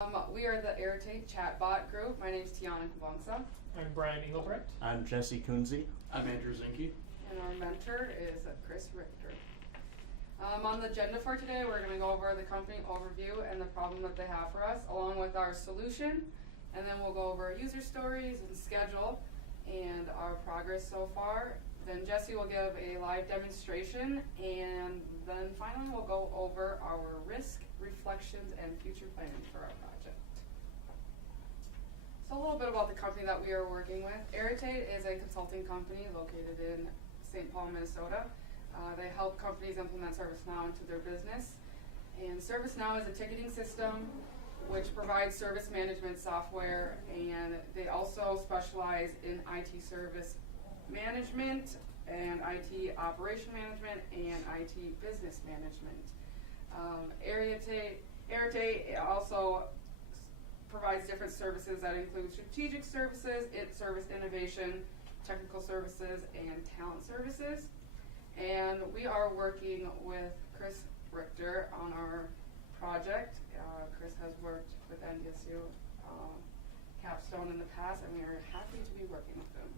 We are the Aeritae chatbot group. My name is Tiana Kabongsa. I'm Brian Engelbrecht. I'm Jesse Kunze. I'm Andrew Zinke. And our mentor is Chris Richter. On the agenda for today, we're going to go over the company overview and the problem that they have for us, along with our solution. And then we'll go over user stories and schedule and our progress so far. Then Jesse will give a live demonstration, and then finally we'll go over our risk, reflections, and future planning for our project. So a little bit about the company that we are working with. Aeritae is a consulting company located in St. Paul, Minnesota. They help companies implement ServiceNow into their business. And ServiceNow is a ticketing system which provides service management software, and they also specialize in IT service management and IT operation management and IT business management. Aeritae also provides different services that include strategic services, service innovation, technical services, and talent services. And we are working with Chris Richter on our project. Chris has worked with NDSU Capstone in the past, and we are happy to be working with them.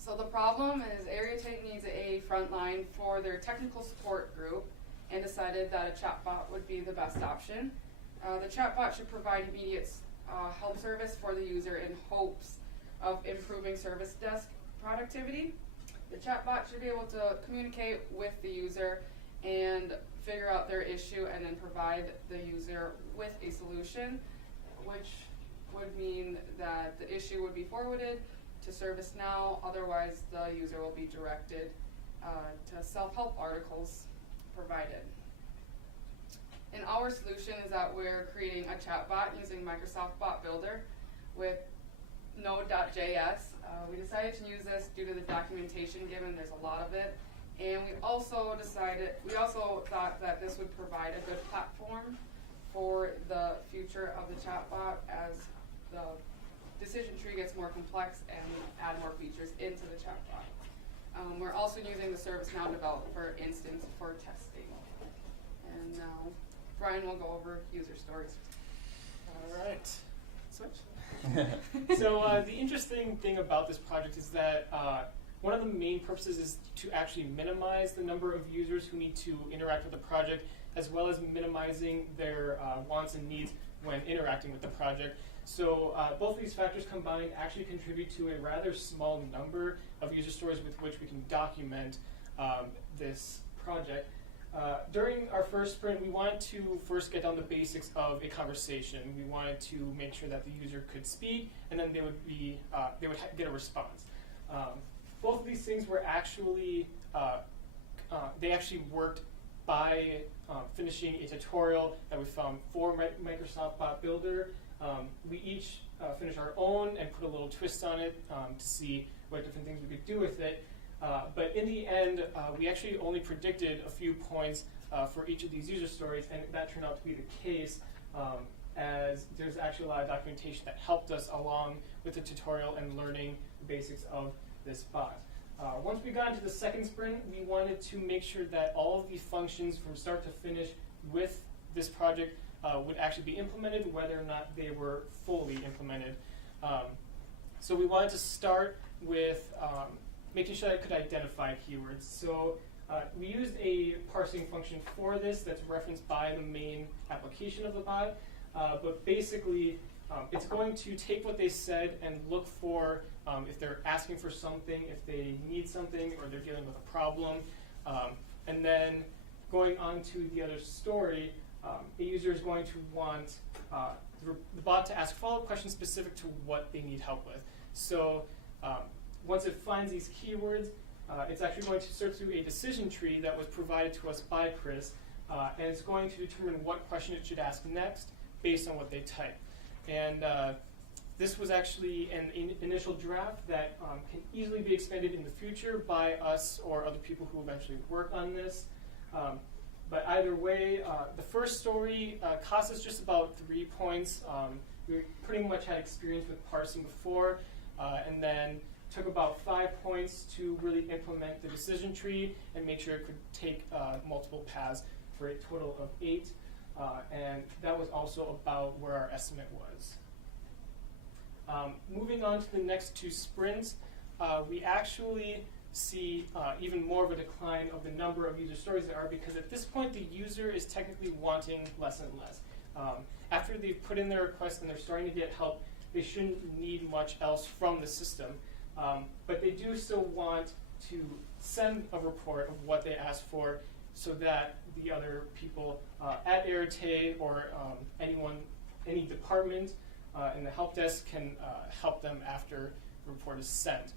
So the problem is Aeritae needs a front line for their technical support group and decided that a chatbot would be the best option. The chatbot should provide immediate help service for the user in hopes of improving service desk productivity. The chatbot should be able to communicate with the user and figure out their issue and then provide the user with a solution, which would mean that the issue would be forwarded to ServiceNow. Otherwise, the user will be directed to self-help articles provided. And our solution is that we're creating a chatbot using Microsoft Bot Builder with Node.js. We decided to use this due to the documentation given. There's a lot of it. And we also thought that this would provide a good platform for the future of the chatbot as the decision tree gets more complex and we add more features into the chatbot. We're also using the ServiceNow developer instance for testing. And now Brian will go over user stories. All right. Switch. So the interesting thing about this project is that one of the main purposes is to actually minimize the number of users who need to interact with the project, as well as minimizing their wants and needs when interacting with the project. So both of these factors combined actually contribute to a rather small number of user stories with which we can document this project. During our first sprint, we wanted to first get down the basics of a conversation. We wanted to make sure that the user could speak, and then they would get a response. Both of these things were actually they actually worked by finishing a tutorial that we found for Microsoft Bot Builder. We each finished our own and put a little twist on it to see what different things we could do with it. But in the end, we actually only predicted a few points for each of these user stories, and that turned out to be the case, as there's actually a lot of documentation that helped us along with the tutorial and learning the basics of this bot. Once we got into the second sprint, we wanted to make sure that all of the functions from start to finish with this project would actually be implemented, whether or not they were fully implemented. So we wanted to start with making sure that I could identify keywords. So we used a parsing function for this that's referenced by the main application of the bot. But basically, it's going to take what they said and look for if they're asking for something, if they need something, or they're dealing with a problem. And then going on to the other story, the user is going to want the bot to ask follow-up questions specific to what they need help with. So once it finds these keywords, it's actually going to search through a decision tree that was provided to us by Chris, and it's going to determine what question it should ask next based on what they type. And this was actually an initial draft that can easily be expanded in the future by us or other people who eventually work on this. But either way, the first story cost us just about 3 points. We pretty much had experience with parsing before, and then took about 5 points to really implement the decision tree and make sure it could take multiple paths for a total of 8. and that was also about where our estimate was. Moving on to the next 2 sprints, we actually see even more of a decline of the number of user stories there are, because at this point the user is technically wanting less and less. After they've put in their request and they're starting to get help, they shouldn't need much else from the system. But they do still want to send a report of what they asked for, so that the other people at Aeritae or any department in the help desk can help them after the report is sent.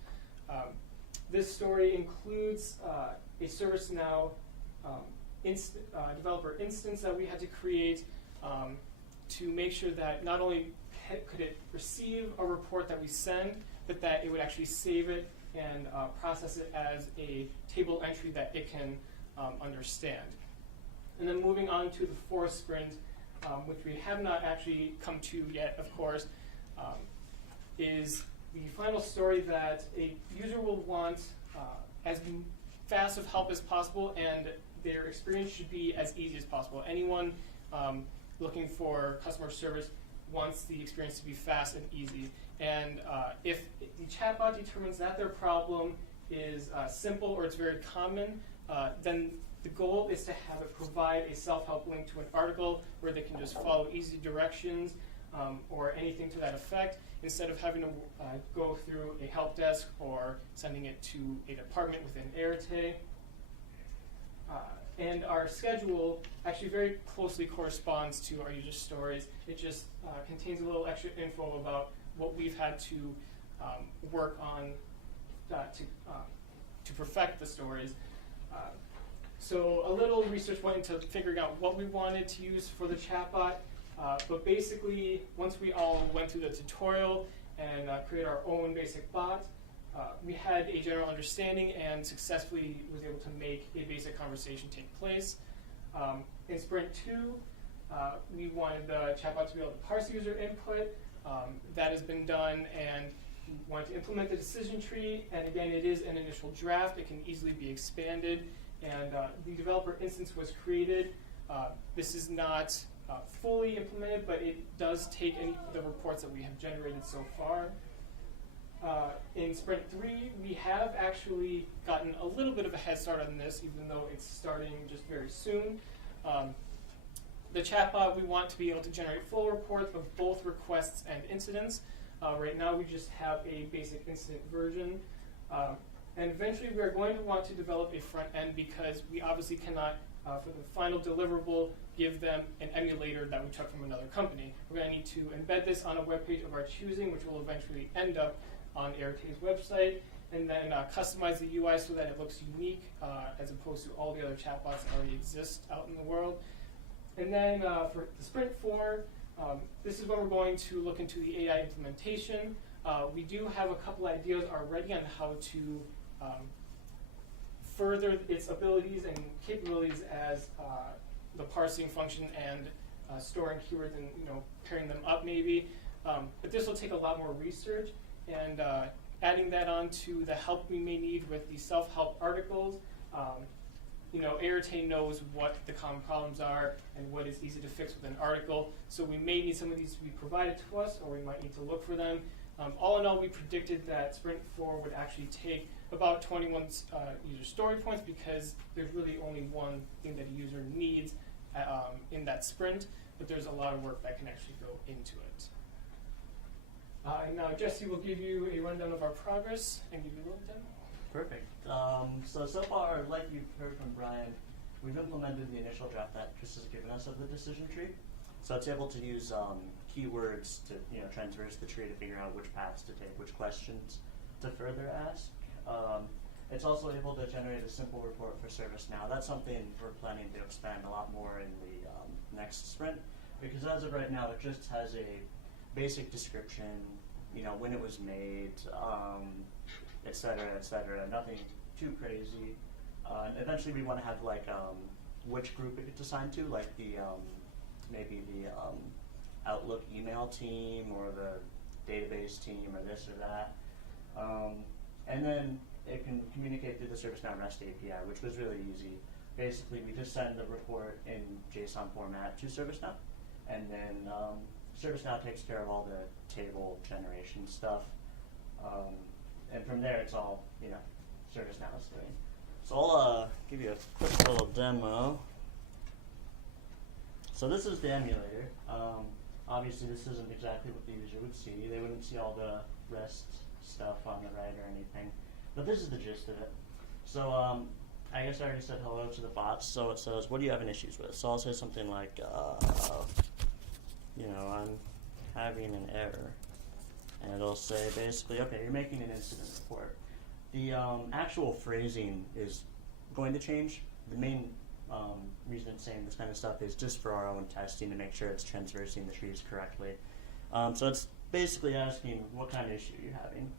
This story includes a ServiceNow developer instance that we had to create to make sure that not only could it receive a report that we send, but that it would actually save it and process it as a table entry that it can understand. And then moving on to the 4th sprint, which we have not actually come to yet, of course, is the final story that a user will want as fast of help as possible, and their experience should be as easy as possible. Anyone looking for customer service wants the experience to be fast and easy. And if the chatbot determines that their problem is simple or it's very common, then the goal is to have it provide a self-help link to an article where they can just follow easy directions or anything to that effect, instead of having to go through a help desk or sending it to a department within Aeritae. And our schedule actually very closely corresponds to our user stories. It just contains a little extra info about what we've had to work on to perfect the stories. So a little research went into figuring out what we wanted to use for the chatbot, but basically, once we all went through the tutorial and created our own basic bot, we had a general understanding and successfully was able to make a basic conversation take place. In sprint 2, we wanted the chatbot to be able to parse user input. That has been done, and we wanted to implement the decision tree, and again, it is an initial draft. It can easily be expanded, and the developer instance was created. This is not fully implemented, but it does take any of the reports that we have generated so far. In sprint 3, we have actually gotten a little bit of a head start on this, even though it's starting just very soon. The chatbot, we want to be able to generate full reports of both requests and incidents. Right now, we just have a basic incident version. And eventually, we are going to want to develop a front end, because we obviously cannot, for the final deliverable, give them an emulator that we took from another company. We're going to need to embed this on a web page of our choosing, which will eventually end up on Aeritae's website, and then customize the UI so that it looks unique as opposed to all the other chatbots that already exist out in the world. And then for the sprint 4, this is when we're going to look into the AI implementation. We do have a couple ideas already on how to further its abilities and capabilities as the parsing function and storing keywords and pairing them up maybe. But this will take a lot more research, and adding that on to the help we may need with the self-help articles. Aeritae knows what the common problems are and what is easy to fix with an article, so we may need some of these to be provided to us, or we might need to look for them. All in all, we predicted that sprint 4 would actually take about 21 user story points, because there's really only one thing that a user needs in that sprint, but there's a lot of work that can actually go into it. And now Jesse will give you a rundown of our progress and give you a little demo. Perfect. So far, like you've heard from Brian, we've implemented the initial draft that Chris has given us of the decision tree. So it's able to use keywords to traverse the tree to figure out which paths to take, which questions to further ask. It's also able to generate a simple report for ServiceNow. That's something we're planning to expand a lot more in the next sprint, because as of right now, it just has a basic description, when it was made, et cetera, nothing too crazy. Eventually, we want to have which group it gets assigned to, like maybe the Outlook email team or the database team or this or that. And then it can communicate through the ServiceNow REST API, which was really easy. basically we just send the report in JSON format to ServiceNow, and then ServiceNow takes care of all the table generation stuff, and from there it's all ServiceNow is doing. So I'll give you a quick little demo. So this is the emulator. Obviously this isn't exactly what the user would see. They wouldn't see all the REST stuff on the right or anything. But this is the gist of it. So I guess I already said hello to the bots. So it says, what do you have issues with? So I'll say something like, I'm having an error. And it'll say basically, okay, you're making an incident report. The actual phrasing is going to change. The main reason it's saying this kind of stuff is just for our own testing to make sure it's transversing the trees correctly. So it's basically asking what kind of issue you're having.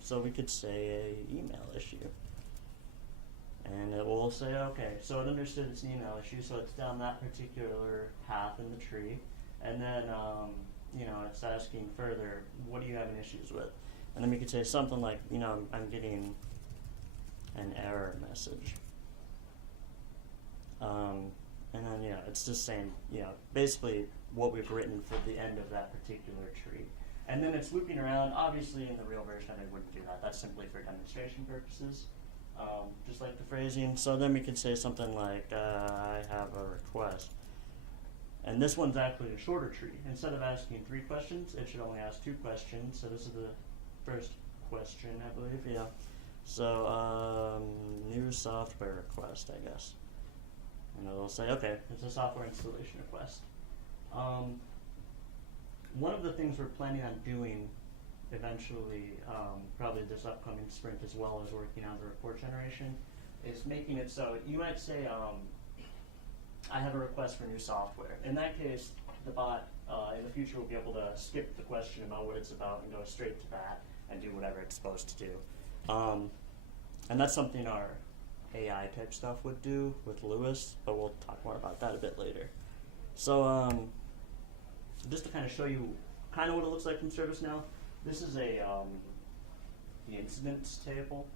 So we could say a email issue. And it will say, okay, so it understood it's an email issue, so it's down that particular path in the tree. And then, it's asking further, what are you having issues with? And then we could say something like, I'm getting an error message. And then, it's just saying, basically what we've written for the end of that particular tree. And then it's looping around. Obviously, in the real version, I wouldn't do that. That's simply for demonstration purposes, just like the phrasing. So then we could say something like, I have a request. And this one's actually a shorter tree. Instead of asking 3 questions, it should only ask 2 questions. So this is the first question, I believe, yeah. So, new software request, I guess. And it'll say, okay, it's a software installation request. One of the things we're planning on doing eventually, probably this upcoming sprint as well as working on the report generation, is making it so you might say, I have a request for new software. In that case, the bot in the future will be able to skip the question about what it's about and go straight to that and do whatever it's supposed to do. And that's something our AI type stuff would do with Lewis, but we'll talk more about that a bit later. So just to kind of show you kind of what it looks like from ServiceNow, this is the incidents table.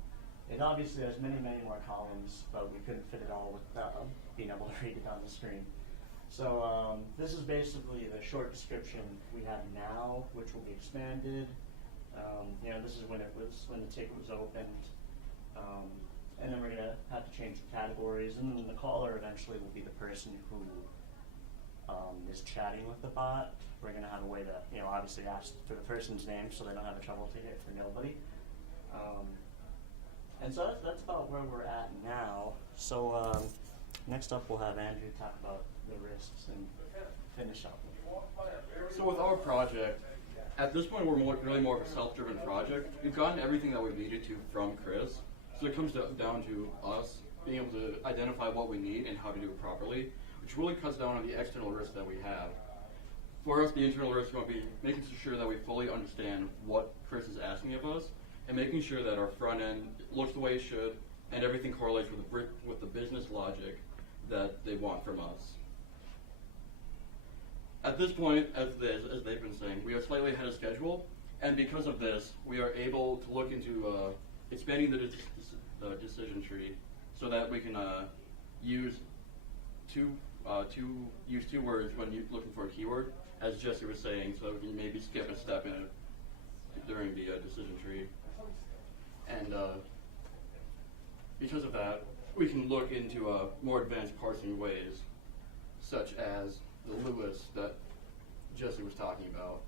It obviously has many, many more columns, but we couldn't fit it all with being able to read it on the screen. So this is basically the short description we have now, which will be expanded. This is when the ticket was opened. And then we're going to have to change the categories, and then the caller eventually will be the person who is chatting with the bot. We're going to have a way to, obviously ask for the person's name so they don't have a trouble ticket for nobody. And so that's about where we're at now. So next up we'll have Andrew talk about the risks and finish up. So with our project, at this point we're really more of a self-driven project. We've gotten everything that we've needed to from Chris. So it comes down to us being able to identify what we need and how to do it properly, which really cuts down on the external risks that we have. For us, the internal risks will be making sure that we fully understand what Chris is asking of us, and making sure that our front end looks the way it should, and everything correlates with the business logic that they want from us. At this point, as they've been saying, we are slightly ahead of schedule, and because of this, we are able to look into expanding the decision tree so that we can use two words when you're looking for a keyword, as Jesse was saying, so we can maybe skip a step in it during the decision tree. And because of that, we can look into more advanced parsing ways, such as the Lewis that Jesse was talking about.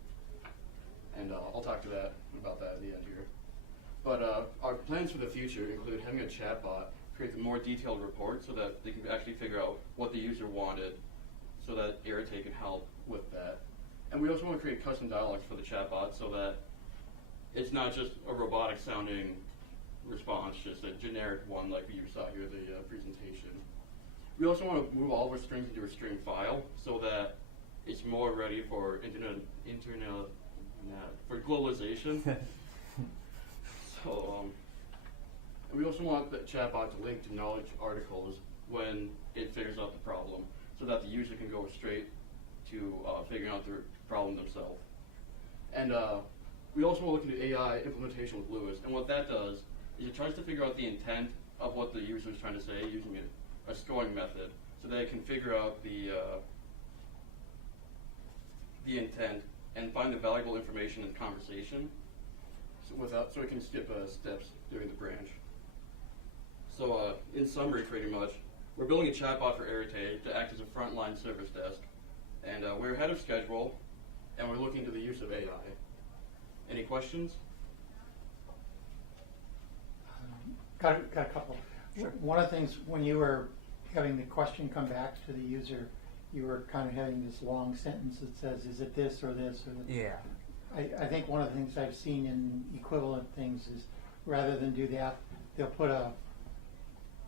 And I'll talk about that at the end here. But our plans for the future include having a chatbot create a more detailed report so that they can actually figure out what the user wanted so that Aeritae can help with that. And we also want to create custom dialogues for the chatbot so that it's not just a robotic sounding response, just a generic one like you saw here in the presentation. We also want to move all of our strings into a string file so that it's more ready for for globalization. So we also want the chatbot to link to knowledge articles when it figures out the problem, so that the user can go straight to figuring out the problem themselves. And we also want to look into AI implementation with Lewis, and what that does is it tries to figure out the intent of what the user is trying to say using a scoring method, so they can figure out the intent and find the valuable information in conversation, so it can skip steps during the branch. So in summary, pretty much, we're building a chatbot for Aeritae to act as a frontline service desk, and we're ahead of schedule, and we're looking to the use of AI. Any questions? Got a couple. Sure. One of the things, when you were having the question come back to the user, you were kind of having this long sentence that says, is it this or this or this? Yeah. I think one of the things I've seen in equivalent things is, rather than do that, they'll put a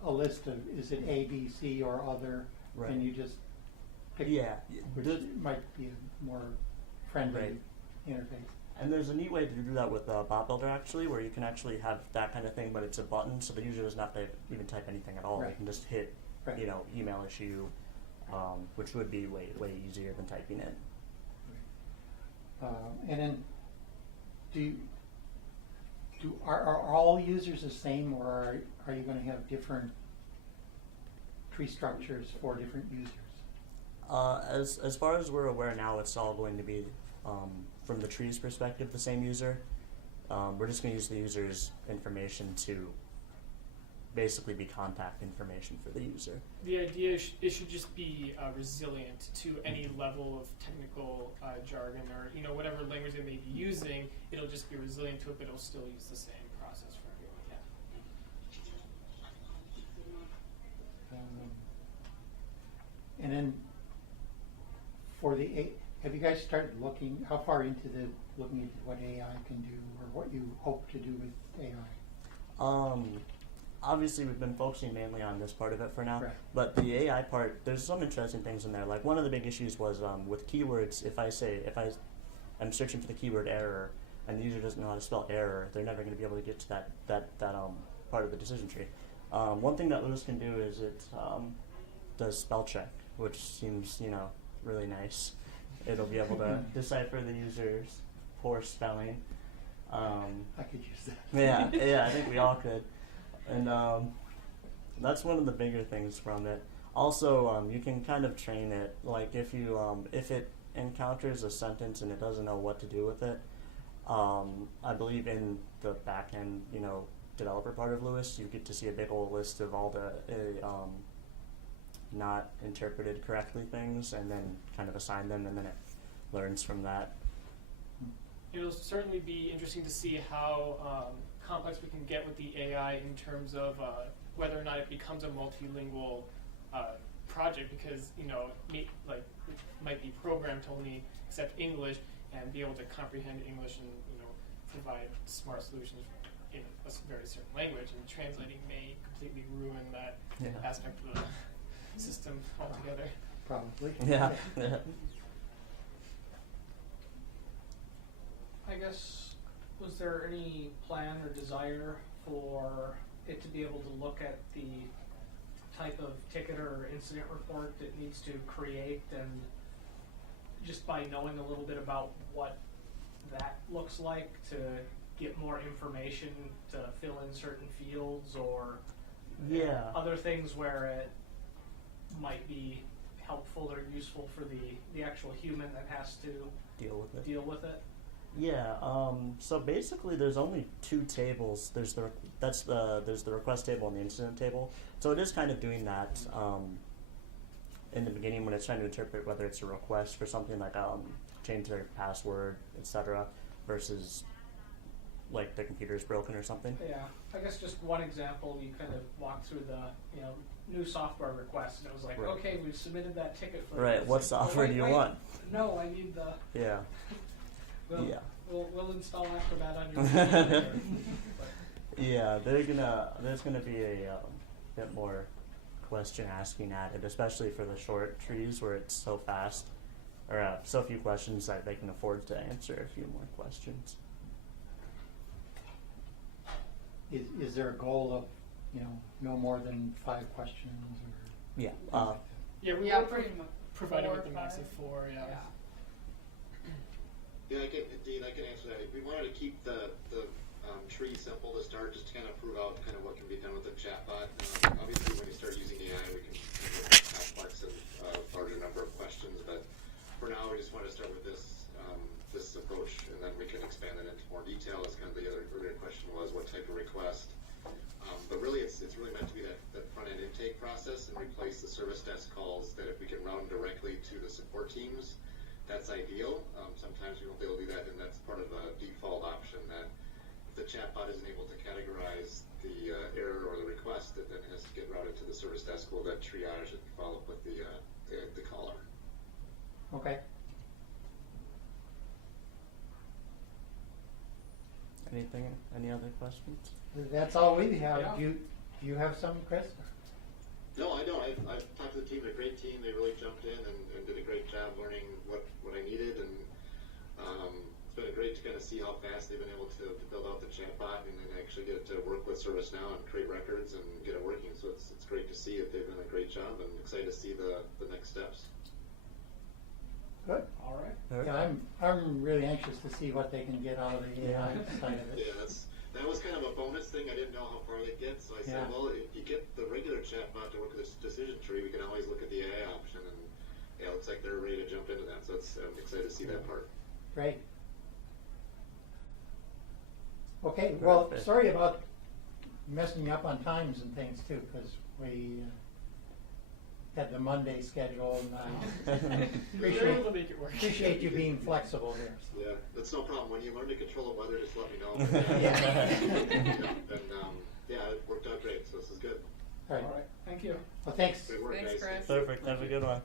list of, is it A, B, C, or other, Right. and you just pick, Yeah. which might be a more friendly Right. interface. And there's a neat way to do that with Bot Builder, actually, where you can actually have that kind of thing, but it's a button, so the user doesn't have to even type anything at all. They Right. can just hit, Right. email issue, which would be way easier than typing it. And then, are all users the same, or are you going to have different tree structures for different users? As far as we're aware now, it's all going to be, from the tree's perspective, the same user. We're just going to use the user's information to basically be contact information for the user. The idea is it should just be resilient to any level of technical jargon or whatever language they may be using. It'll just be resilient to it, but it'll still use the same process for everyone. Yeah. And then, for have you guys started looking, how far into looking at what AI can do, or what you hope to do with AI? Obviously, we've been focusing mainly on this part of it for now, Right. but the AI part, there's some interesting things in there. Like, one of the big issues was with keywords. If I'm searching for the keyword error, and the user doesn't know how to spell error, they're never going to be able to get to that part of the decision tree. One thing that Lewis can do is it does spell check, which seems really nice. It'll be able to decipher the user's poor spelling. I could use that. Yeah, I think we all could. And that's one of the bigger things from it. Also, you can kind of train it. Like if it encounters a sentence and it doesn't know what to do with it, I believe in the back end, developer part of Lewis, you get to see a big old list of all the not interpreted correctly things, and then kind of assign them, and then it learns from that. It'll certainly be interesting to see how complex we can get with the AI in terms of whether or not it becomes a multilingual project, because it might be programmed to only accept English and be able to comprehend English and provide smart solutions in a very certain language, and translating may completely ruin that aspect of the system altogether. Probably. Yeah. I guess, was there any plan or desire for it to be able to look at the type of ticket or incident report it needs to create, and just by knowing a little bit about what that looks like, to get more information to fill in certain fields, or other things where it might be helpful or useful for the actual human that has to deal with it? Yeah. So basically, there's only two tables. There's the request table and the incident table. So it is kind of doing that in the beginning when it's trying to interpret whether it's a request for something like change their password, etc., versus like the computer's broken or something. Yeah, I guess just one example, you kind of walk through the new software request, and it was like, Right. Okay, we've submitted that ticket for Right. this. What Oh, software wait, do you wait. want? No, I need the. Yeah. We'll, we'll install Acrobat on your computer. Yeah, there's gonna be a bit more question asking added, especially for the short trees where it's so fast, or so few questions that they can afford to answer a few more questions. Is there a goal of, no more than 5 questions, or? Yeah. Yeah, we Yeah, were pretty much. provided 4 with or the max 5. of 4. Yeah. Yeah, Dean, I can answer that. We wanted to keep the tree simple to start, just to kind of prove out kind of what can be done with the chatbot. Obviously, when you start using AI, we can for now, we just want to start with this approach, and then we can expand it into more detail. As kind of the other earlier question was, what type of request? But really, it's really meant to be that front-end intake process and replace the service desk calls. That if we can route them directly to the support teams, that's ideal. Sometimes we won't be able to do that, and that's part of a default option that if the chatbot isn't able to categorize the error or the request, that then has to get routed to the service desk. We'll then triage it and follow up with the caller. Okay. Any other questions? That's all we have. Yeah. Do you have some, Chris? No, I don't. I've talked to the team. They're a great team. They really jumped in and did a great job learning what I needed, and it's been great to kind of see how fast they've been able to build out the chatbot and then actually get to work with ServiceNow and create records and get it working. So it's great to see that they've done a great job, and excited to see the next steps. Good. All right. Yeah, I'm really anxious to see what they can get out of the AI side of it. Yeah, that was kind of a bonus thing. I didn't know how far they'd get, so I said, Yeah. well, if you get the regular chatbot to work with this decision tree, we can always look at the AI option, and yeah, it looks like they're ready to jump into that. So I'm excited to see that part. Great. Okay, well, Perfect. sorry about messing you up on times and things too, because we had the Monday schedule, and We were able to make it work. appreciate you being flexible here. Yeah, that's no problem. When you learn to control the weather, just let me know. Yeah. Yeah, it worked out great, so this is good. All right. All right. Thank you. Well, thanks. Good work, Thanks, guys. Chris. Perfect. Have a good one.